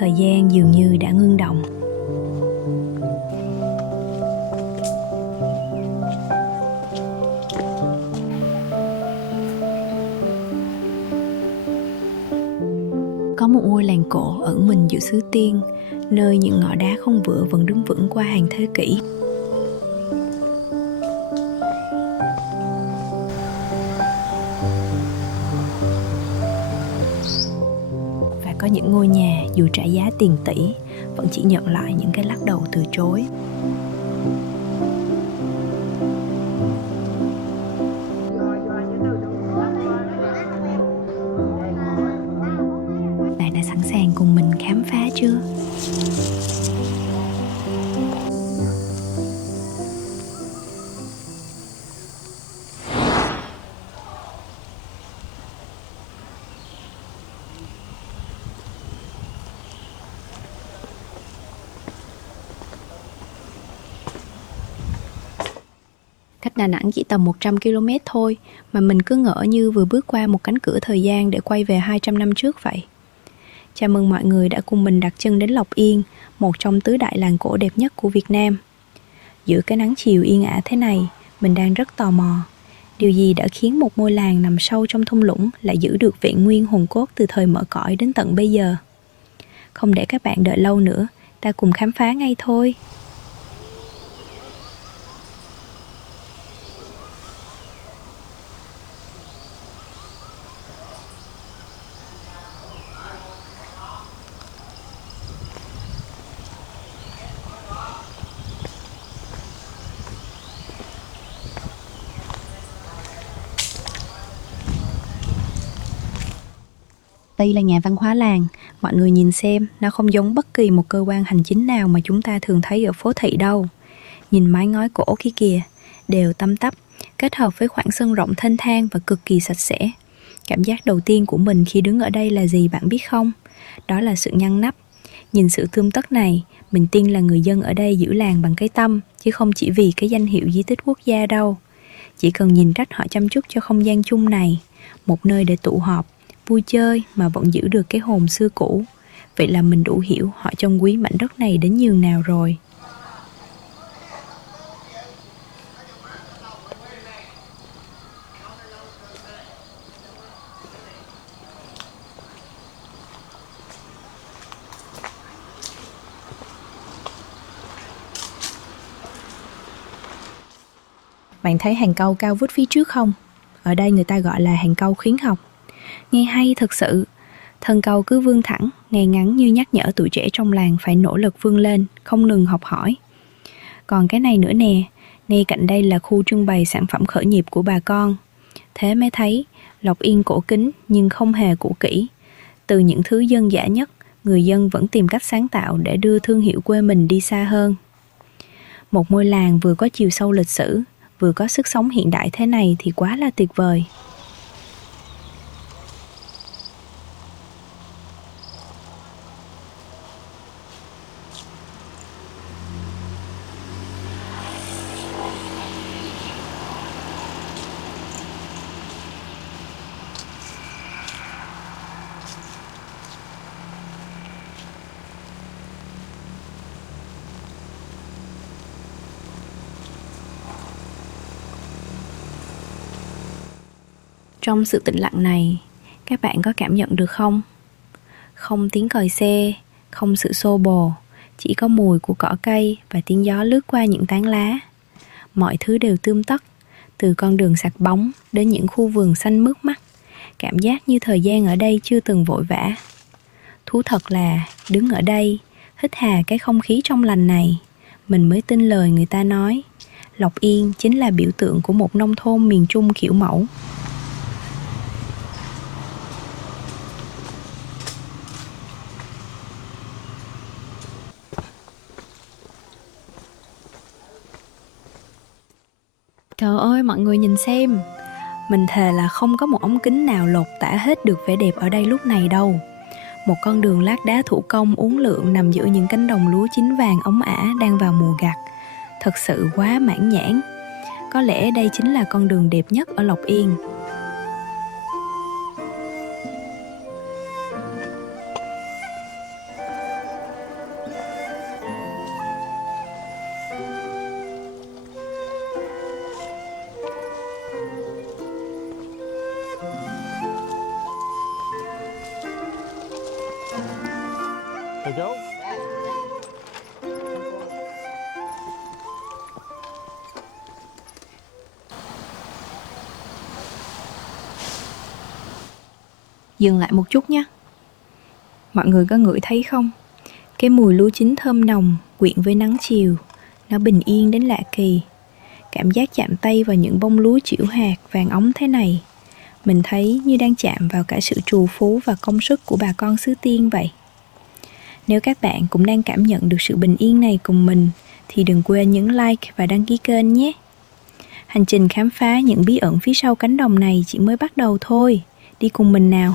Thời gian dường như đã ngưng động. Có một ngôi làng cổ ẩn mình giữa xứ Tiên, nơi những ngọn đá không vữa vẫn đứng vững qua hàng thế kỷ. Và có những ngôi nhà dù trả giá tiền tỷ vẫn chỉ nhận lại những cái lắc đầu từ chối. Bạn đã sẵn sàng cùng mình khám phá chưa? Cách Đà Nẵng chỉ tầm 100 km thôi, mà mình cứ ngỡ như vừa bước qua một cánh cửa thời gian để quay về 200 năm trước vậy. Chào mừng mọi người đã cùng mình đặt chân đến Lộc Yên, một trong tứ đại làng cổ đẹp nhất của Việt Nam. Giữa cái nắng chiều yên ả thế này, mình đang rất tò mò. Điều gì đã khiến một ngôi làng nằm sâu trong thung lũng lại giữ được vẹn nguyên hồn cốt từ thời mở cõi đến tận bây giờ? Không để các bạn đợi lâu nữa, ta cùng khám phá ngay thôi. Đây là nhà văn hóa làng. Mọi người nhìn xem, nó không giống bất kỳ một cơ quan hành chính nào mà chúng ta thường thấy ở phố thị đâu. Nhìn mái ngói cổ kia kìa, đều tăm tắp, kết hợp với khoảng sân rộng thênh thang và cực kỳ sạch sẽ. Cảm giác đầu tiên của mình khi đứng ở đây là gì bạn biết không? Đó là sự ngăn nắp. Nhìn sự tươm tất này, mình tin là người dân ở đây giữ làng bằng cái tâm, chứ không chỉ vì cái danh hiệu di tích quốc gia đâu. Chỉ cần nhìn cách họ chăm chút cho không gian chung này, một nơi để tụ họp, vui chơi mà vẫn giữ được cái hồn xưa cũ. Vậy là mình đủ hiểu họ trân quý mảnh đất này đến nhường nào rồi. Bạn thấy hàng cau cao vút phía trước không? Ở đây người ta gọi là hàng cau khuyến học. Nghe hay thật sự. Thân cau cứ vươn thẳng, ngay ngắn như nhắc nhở tuổi trẻ trong làng phải nỗ lực vươn lên, không ngừng học hỏi. Còn cái này nữa nè, ngay cạnh đây là khu trưng bày sản phẩm khởi nghiệp của bà con. Thế mới thấy, Lộc Yên cổ kính nhưng không hề cũ kỹ. Từ những thứ dân dã nhất, người dân vẫn tìm cách sáng tạo để đưa thương hiệu quê mình đi xa hơn. Một ngôi làng vừa có chiều sâu lịch sử, vừa có sức sống hiện đại thế này thì quá là tuyệt vời. Trong sự tĩnh lặng này, các bạn có cảm nhận được không? Không tiếng còi xe, không sự xô bồ, chỉ có mùi của cỏ cây và tiếng gió lướt qua những tán lá. Mọi thứ đều tươm tất, từ con đường sạch bóng đến những khu vườn xanh mướt mắt. Cảm giác như thời gian ở đây chưa từng vội vã. Thú thật là đứng ở đây, hít hà cái không khí trong lành này, mình mới tin lời người ta nói, Lộc Yên chính là biểu tượng của một nông thôn miền Trung kiểu mẫu. Trời ơi, mọi người nhìn xem. Mình thề là không có một ống kính nào lột tả hết được vẻ đẹp ở đây lúc này đâu. Một con đường lát đá thủ công uốn lượn nằm giữa những cánh đồng lúa chín vàng óng ả đang vào mùa gặt. Thật sự quá mãn nhãn. Có lẽ đây chính là con đường đẹp nhất ở Lộc Yên. Dừng lại một chút nhé. Mọi người có ngửi thấy không? Cái mùi lúa chín thơm nồng quyện với nắng chiều, nó bình yên đến lạ kỳ. Cảm giác chạm tay vào những bông lúa chĩu hạt vàng óng thế này, mình thấy như đang chạm vào cả sự trù phú và công sức của bà con xứ Tiên vậy. Nếu các bạn cũng đang cảm nhận được sự bình yên này cùng mình, thì đừng quên nhấn like và đăng ký kênh nhé. Hành trình khám phá những bí ẩn phía sau cánh đồng này chỉ mới bắt đầu thôi. Đi cùng mình nào.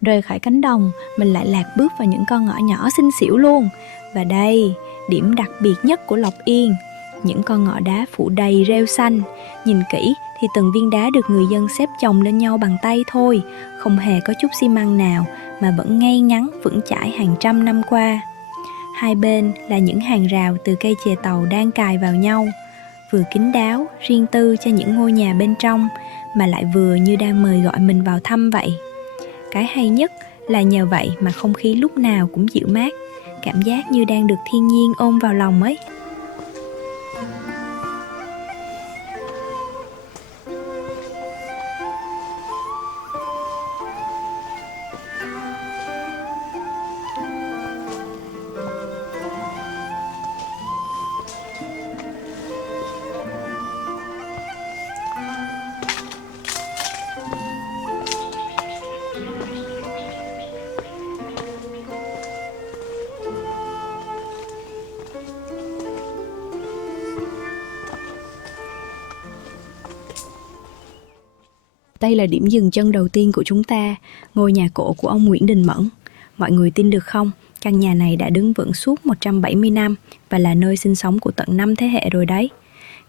Rời khỏi cánh đồng, mình lại lạc bước vào những con ngõ nhỏ xinh xỉu luôn. Và đây, điểm đặc biệt nhất của Lộc Yên, những con ngõ đá phủ đầy rêu xanh. Nhìn kỹ thì từng viên đá được người dân xếp chồng lên nhau bằng tay thôi, không hề có chút xi măng nào mà vẫn ngay ngắn vững chãi hàng trăm năm qua. Hai bên là những hàng rào từ cây chè tàu đang cài vào nhau, vừa kín đáo, riêng tư cho những ngôi nhà bên trong, mà lại vừa như đang mời gọi mình vào thăm vậy. Cái hay nhất là nhờ vậy mà không khí lúc nào cũng dịu mát, cảm giác như đang được thiên nhiên ôm vào lòng ấy. Đây là điểm dừng chân đầu tiên của chúng ta, ngôi nhà cổ của ông Nguyễn Đình Mẫn. Mọi người tin được không? Căn nhà này đã đứng vững suốt 170 năm và là nơi sinh sống của tận 5 thế hệ rồi đấy.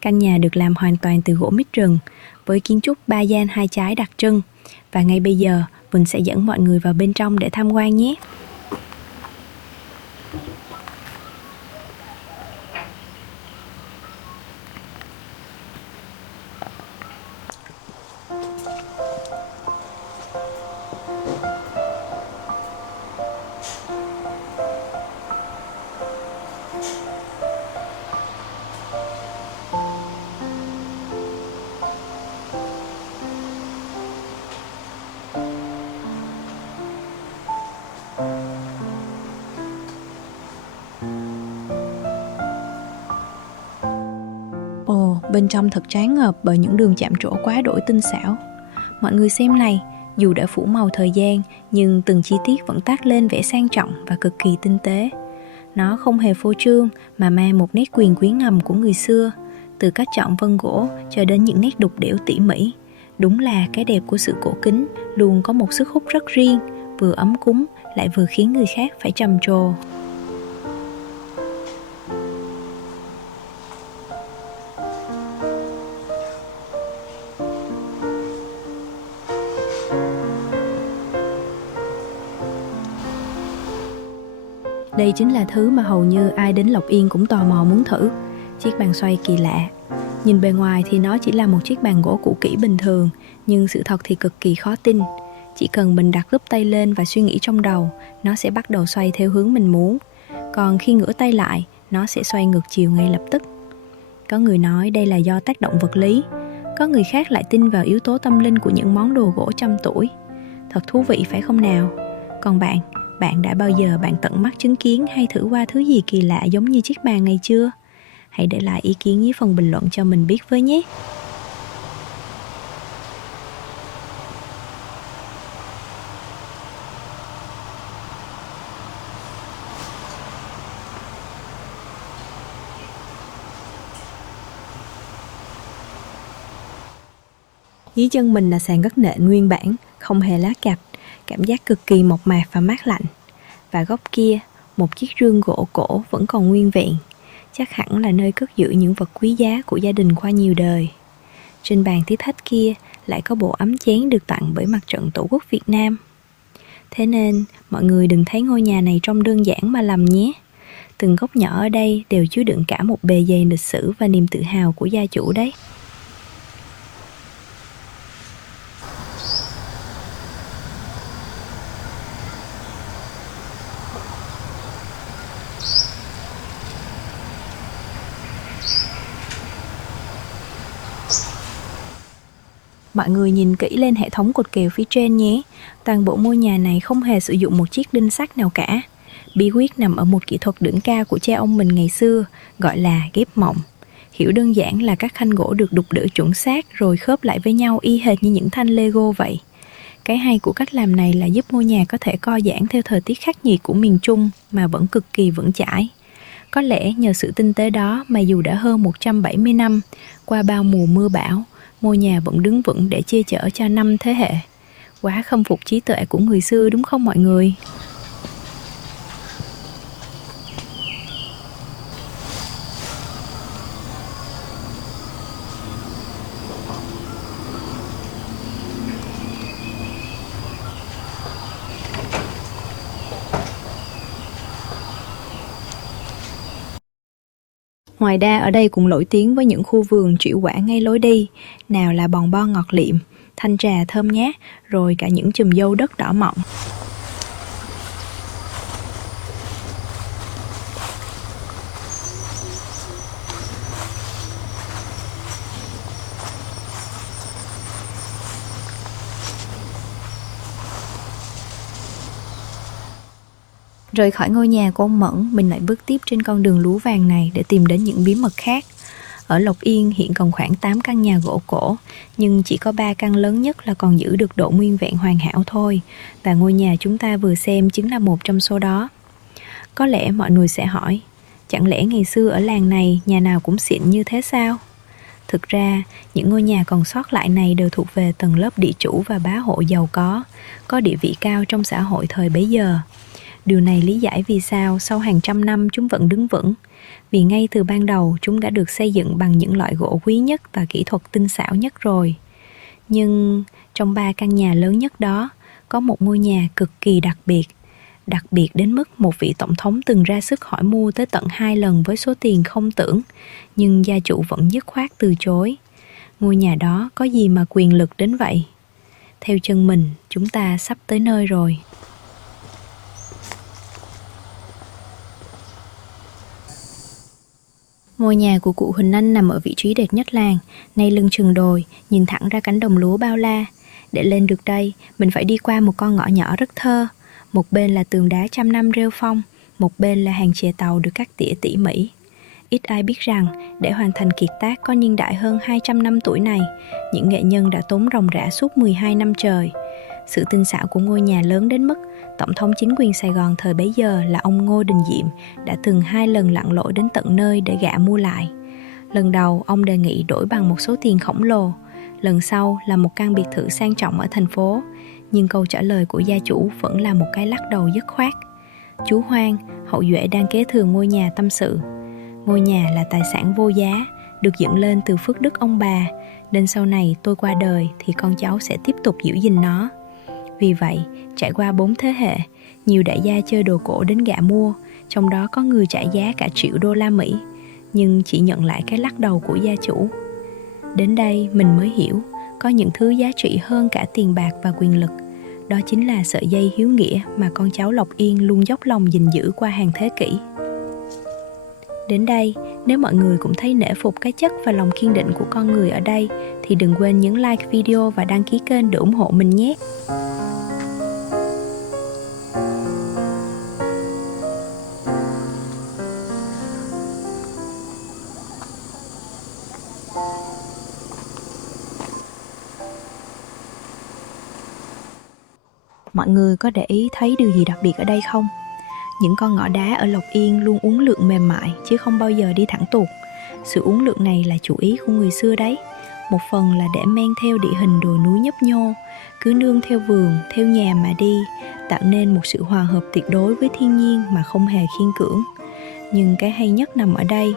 Căn nhà được làm hoàn toàn từ gỗ mít rừng, với kiến trúc 3 gian 2 trái đặc trưng. Và ngay bây giờ, mình sẽ dẫn mọi người vào bên trong để tham quan nhé. Ồ, bên trong thật tráng ngợp bởi những đường chạm trổ quá đỗi tinh xảo. Mọi người xem này, dù đã phủ màu thời gian, nhưng từng chi tiết vẫn toát lên vẻ sang trọng và cực kỳ tinh tế. Nó không hề phô trương mà mang một nét quyền quý ngầm của người xưa, từ cách chọn vân gỗ cho đến những nét đục đẽo tỉ mỉ. Đúng là cái đẹp của sự cổ kính luôn có một sức hút rất riêng, vừa ấm cúng lại vừa khiến người khác phải trầm trồ. Đây chính là thứ mà hầu như ai đến Lộc Yên cũng tò mò muốn thử, chiếc bàn xoay kỳ lạ. Nhìn bề ngoài thì nó chỉ là một chiếc bàn gỗ cũ kỹ bình thường, nhưng sự thật thì cực kỳ khó tin. Chỉ cần mình đặt gấp tay lên và suy nghĩ trong đầu, nó sẽ bắt đầu xoay theo hướng mình muốn. Còn khi ngửa tay lại, nó sẽ xoay ngược chiều ngay lập tức. Có người nói đây là do tác động vật lý, có người khác lại tin vào yếu tố tâm linh của những món đồ gỗ trăm tuổi. Thật thú vị phải không nào? Còn bạn đã bao giờ tận mắt chứng kiến hay thử qua thứ gì kỳ lạ giống như chiếc bàn này chưa? Hãy để lại ý kiến dưới phần bình luận cho mình biết với nhé. Dưới chân mình là sàn đất nện nguyên bản, không hề lá cạch, cảm giác cực kỳ mộc mạc và mát lạnh. Và góc kia, một chiếc rương gỗ cổ vẫn còn nguyên vẹn, chắc hẳn là nơi cất giữ những vật quý giá của gia đình qua nhiều đời. Trên bàn tiếp khách kia lại có bộ ấm chén được tặng bởi Mặt trận Tổ quốc Việt Nam. Thế nên, mọi người đừng thấy ngôi nhà này trông đơn giản mà lầm nhé. Từng góc nhỏ ở đây đều chứa đựng cả một bề dày lịch sử và niềm tự hào của gia chủ đấy. Mọi người nhìn kỹ lên hệ thống cột kèo phía trên nhé. Toàn bộ ngôi nhà này không hề sử dụng một chiếc đinh sắt nào cả. Bí quyết nằm ở một kỹ thuật đỉnh cao của cha ông mình ngày xưa, gọi là ghép mộng. Hiểu đơn giản là các thanh gỗ được đục đỡ chuẩn xác rồi khớp lại với nhau y hệt như những thanh Lego vậy. Cái hay của cách làm này là giúp ngôi nhà có thể co giãn theo thời tiết khắc nghiệt của miền Trung mà vẫn cực kỳ vững chãi. Có lẽ nhờ sự tinh tế đó mà dù đã hơn 170 năm, qua bao mùa mưa bão, ngôi nhà vẫn đứng vững để che chở cho 5 thế hệ. Quá khâm phục trí tuệ của người xưa đúng không mọi người? Ngoài ra ở đây cũng nổi tiếng với những khu vườn trĩu quả ngay lối đi, nào là bòn bo ngọt liệm, thanh trà thơm ngát, rồi cả những chùm dâu đất đỏ mọng. Rời khỏi ngôi nhà của ông Mẫn, mình lại bước tiếp trên con đường lúa vàng này để tìm đến những bí mật khác. Ở Lộc Yên hiện còn khoảng 8 căn nhà gỗ cổ, nhưng chỉ có 3 căn lớn nhất là còn giữ được độ nguyên vẹn hoàn hảo thôi, và ngôi nhà chúng ta vừa xem chính là một trong số đó. Có lẽ mọi người sẽ hỏi, chẳng lẽ ngày xưa ở làng này nhà nào cũng xịn như thế sao? Thực ra, những ngôi nhà còn sót lại này đều thuộc về tầng lớp địa chủ và bá hộ giàu có địa vị cao trong xã hội thời bấy giờ. Điều này lý giải vì sao sau hàng trăm năm chúng vẫn đứng vững, vì ngay từ ban đầu chúng đã được xây dựng bằng những loại gỗ quý nhất và kỹ thuật tinh xảo nhất rồi. Nhưng trong 3 căn nhà lớn nhất đó, có một ngôi nhà cực kỳ đặc biệt đến mức một vị tổng thống từng ra sức hỏi mua tới tận 2 lần với số tiền không tưởng, nhưng gia chủ vẫn dứt khoát từ chối. Ngôi nhà đó có gì mà quyền lực đến vậy? Theo chân mình, chúng ta sắp tới nơi rồi. Ngôi nhà của cụ Huỳnh Anh nằm ở vị trí đẹp nhất làng, ngay lưng chừng đồi, nhìn thẳng ra cánh đồng lúa bao la. Để lên được đây, mình phải đi qua một con ngõ nhỏ rất thơ. Một bên là tường đá trăm năm rêu phong, một bên là hàng chè tàu được cắt tỉa tỉ mỉ. Ít ai biết rằng, để hoàn thành kiệt tác có niên đại hơn 200 năm tuổi này, những nghệ nhân đã tốn ròng rã suốt 12 năm trời. Sự tinh xảo của ngôi nhà lớn đến mức Tổng thống chính quyền Sài Gòn thời bấy giờ là ông Ngô Đình Diệm đã từng 2 lần lặn lội đến tận nơi để gạ mua lại. Lần đầu ông đề nghị đổi bằng một số tiền khổng lồ, lần sau là một căn biệt thự sang trọng ở thành phố, nhưng câu trả lời của gia chủ vẫn là một cái lắc đầu dứt khoát. Chú Hoang, hậu duệ đang kế thừa ngôi nhà tâm sự. Ngôi nhà là tài sản vô giá, được dựng lên từ phước đức ông bà, nên sau này tôi qua đời thì con cháu sẽ tiếp tục giữ gìn nó. Vì vậy, trải qua 4 thế hệ, nhiều đại gia chơi đồ cổ đến gạ mua, trong đó có người trả giá cả triệu đô la Mỹ, nhưng chỉ nhận lại cái lắc đầu của gia chủ. Đến đây mình mới hiểu, có những thứ giá trị hơn cả tiền bạc và quyền lực. Đó chính là sợi dây hiếu nghĩa mà con cháu Lộc Yên luôn dốc lòng gìn giữ qua hàng thế kỷ. Đến đây, nếu mọi người cũng thấy nể phục cái chất và lòng kiên định của con người ở đây, thì đừng quên nhấn like video và đăng ký kênh để ủng hộ mình nhé. Mọi người có để ý thấy điều gì đặc biệt ở đây không? Những con ngõ đá ở Lộc Yên luôn uốn lượn mềm mại chứ không bao giờ đi thẳng tuột. Sự uốn lượn này là chủ ý của người xưa đấy. Một phần là để men theo địa hình đồi núi nhấp nhô, cứ nương theo vườn, theo nhà mà đi, tạo nên một sự hòa hợp tuyệt đối với thiên nhiên mà không hề khiên cưỡng. Nhưng cái hay nhất nằm ở đây.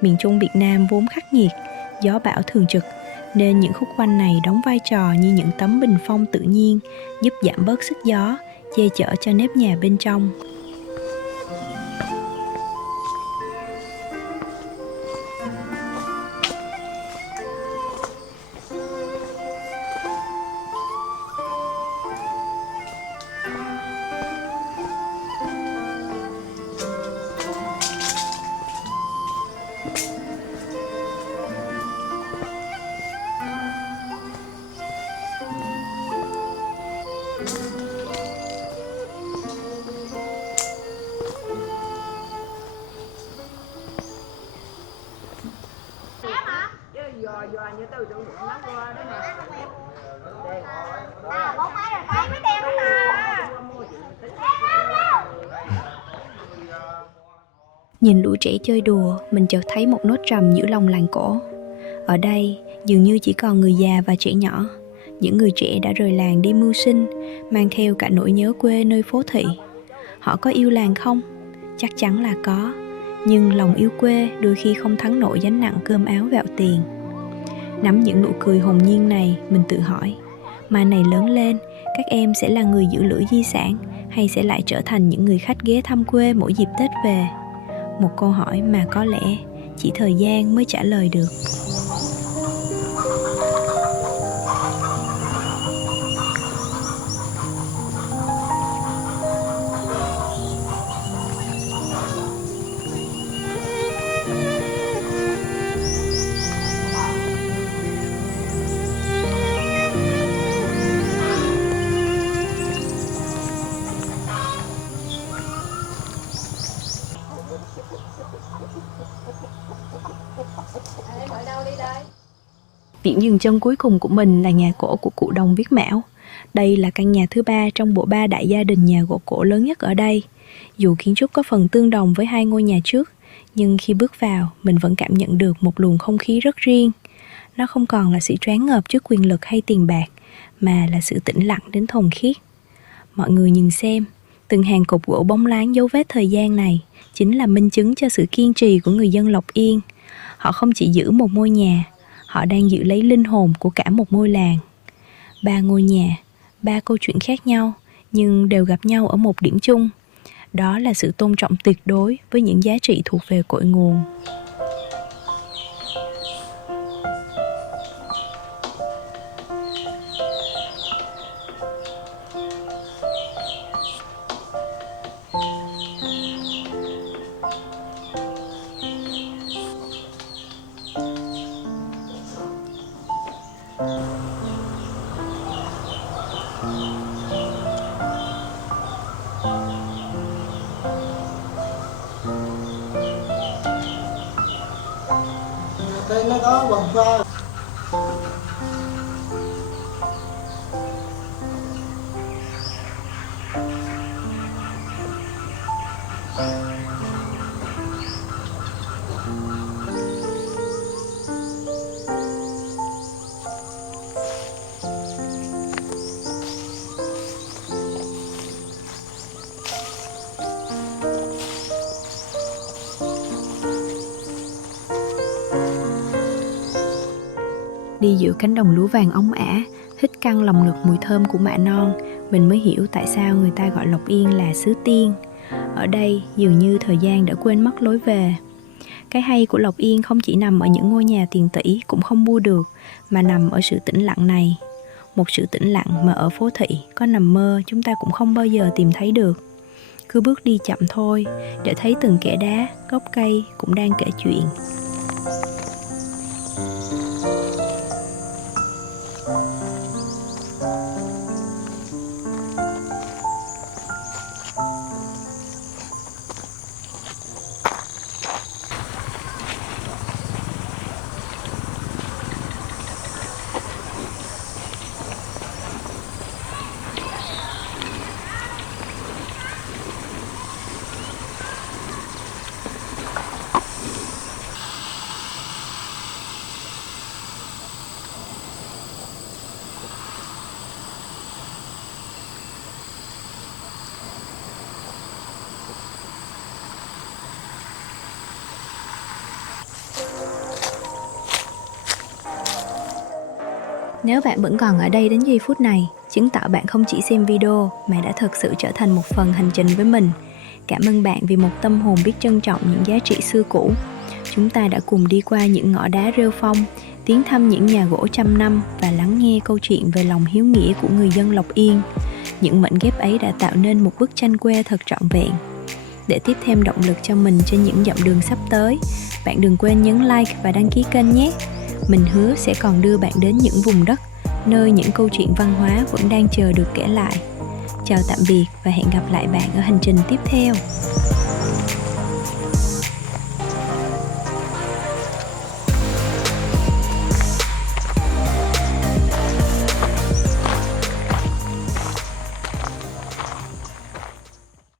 Miền Trung Việt Nam vốn khắc nghiệt, gió bão thường trực, nên những khúc quanh này đóng vai trò như những tấm bình phong tự nhiên, giúp giảm bớt sức gió, che chở cho nếp nhà bên trong. Nhìn lũ trẻ chơi đùa, mình chợt thấy một nốt trầm giữa lòng làng cổ. Ở đây dường như chỉ còn người già và trẻ nhỏ. Những người trẻ đã rời làng đi mưu sinh, mang theo cả nỗi nhớ quê nơi phố thị. Họ có yêu làng không? Chắc chắn là có. Nhưng lòng yêu quê đôi khi không thắng nổi gánh nặng cơm áo gạo tiền. Nắm những nụ cười hồn nhiên này, mình tự hỏi, mai này lớn lên, các em sẽ là người giữ lửa di sản hay sẽ lại trở thành những người khách ghé thăm quê mỗi dịp Tết về? Một câu hỏi mà có lẽ chỉ thời gian mới trả lời được. Điểm dừng chân cuối cùng của mình là nhà cổ của cụ Đồng Viết Mão. Đây là căn nhà thứ 3 trong bộ 3 đại gia đình nhà gỗ cổ lớn nhất ở đây. Dù kiến trúc có phần tương đồng với 2 ngôi nhà trước, nhưng khi bước vào, mình vẫn cảm nhận được một luồng không khí rất riêng. Nó không còn là sự choáng ngợp trước quyền lực hay tiền bạc, mà là sự tĩnh lặng đến thuần khiết. Mọi người nhìn xem, từng hàng cột gỗ bóng láng dấu vết thời gian này chính là minh chứng cho sự kiên trì của người dân Lộc Yên. Họ không chỉ giữ một ngôi nhà, họ đang giữ lấy linh hồn của cả một ngôi làng. 3 ngôi nhà, 3 câu chuyện khác nhau, nhưng đều gặp nhau ở một điểm chung. Đó là sự tôn trọng tuyệt đối với những giá trị thuộc về cội nguồn. Đây nó có vòng xoa. Đi giữa cánh đồng lúa vàng óng ả, hít căng lòng ngực mùi thơm của mạ non, mình mới hiểu tại sao người ta gọi Lộc Yên là xứ tiên. Ở đây dường như thời gian đã quên mất lối về. Cái hay của Lộc Yên không chỉ nằm ở những ngôi nhà tiền tỷ cũng không mua được, mà nằm ở sự tĩnh lặng này. Một sự tĩnh lặng mà ở phố thị có nằm mơ chúng ta cũng không bao giờ tìm thấy được. Cứ bước đi chậm thôi, để thấy từng kẽ đá, gốc cây cũng đang kể chuyện. Nếu bạn vẫn còn ở đây đến giây phút này, chứng tỏ bạn không chỉ xem video mà đã thực sự trở thành một phần hành trình với mình. Cảm ơn bạn vì một tâm hồn biết trân trọng những giá trị xưa cũ. Chúng ta đã cùng đi qua những ngõ đá rêu phong, tiến thăm những nhà gỗ trăm năm và lắng nghe câu chuyện về lòng hiếu nghĩa của người dân Lộc Yên. Những mảnh ghép ấy đã tạo nên một bức tranh quê thật trọn vẹn. Để tiếp thêm động lực cho mình trên những dặm đường sắp tới, bạn đừng quên nhấn like và đăng ký kênh nhé. Mình hứa sẽ còn đưa bạn đến những vùng đất, nơi những câu chuyện văn hóa vẫn đang chờ được kể lại. Chào tạm biệt và hẹn gặp lại bạn ở hành trình tiếp theo.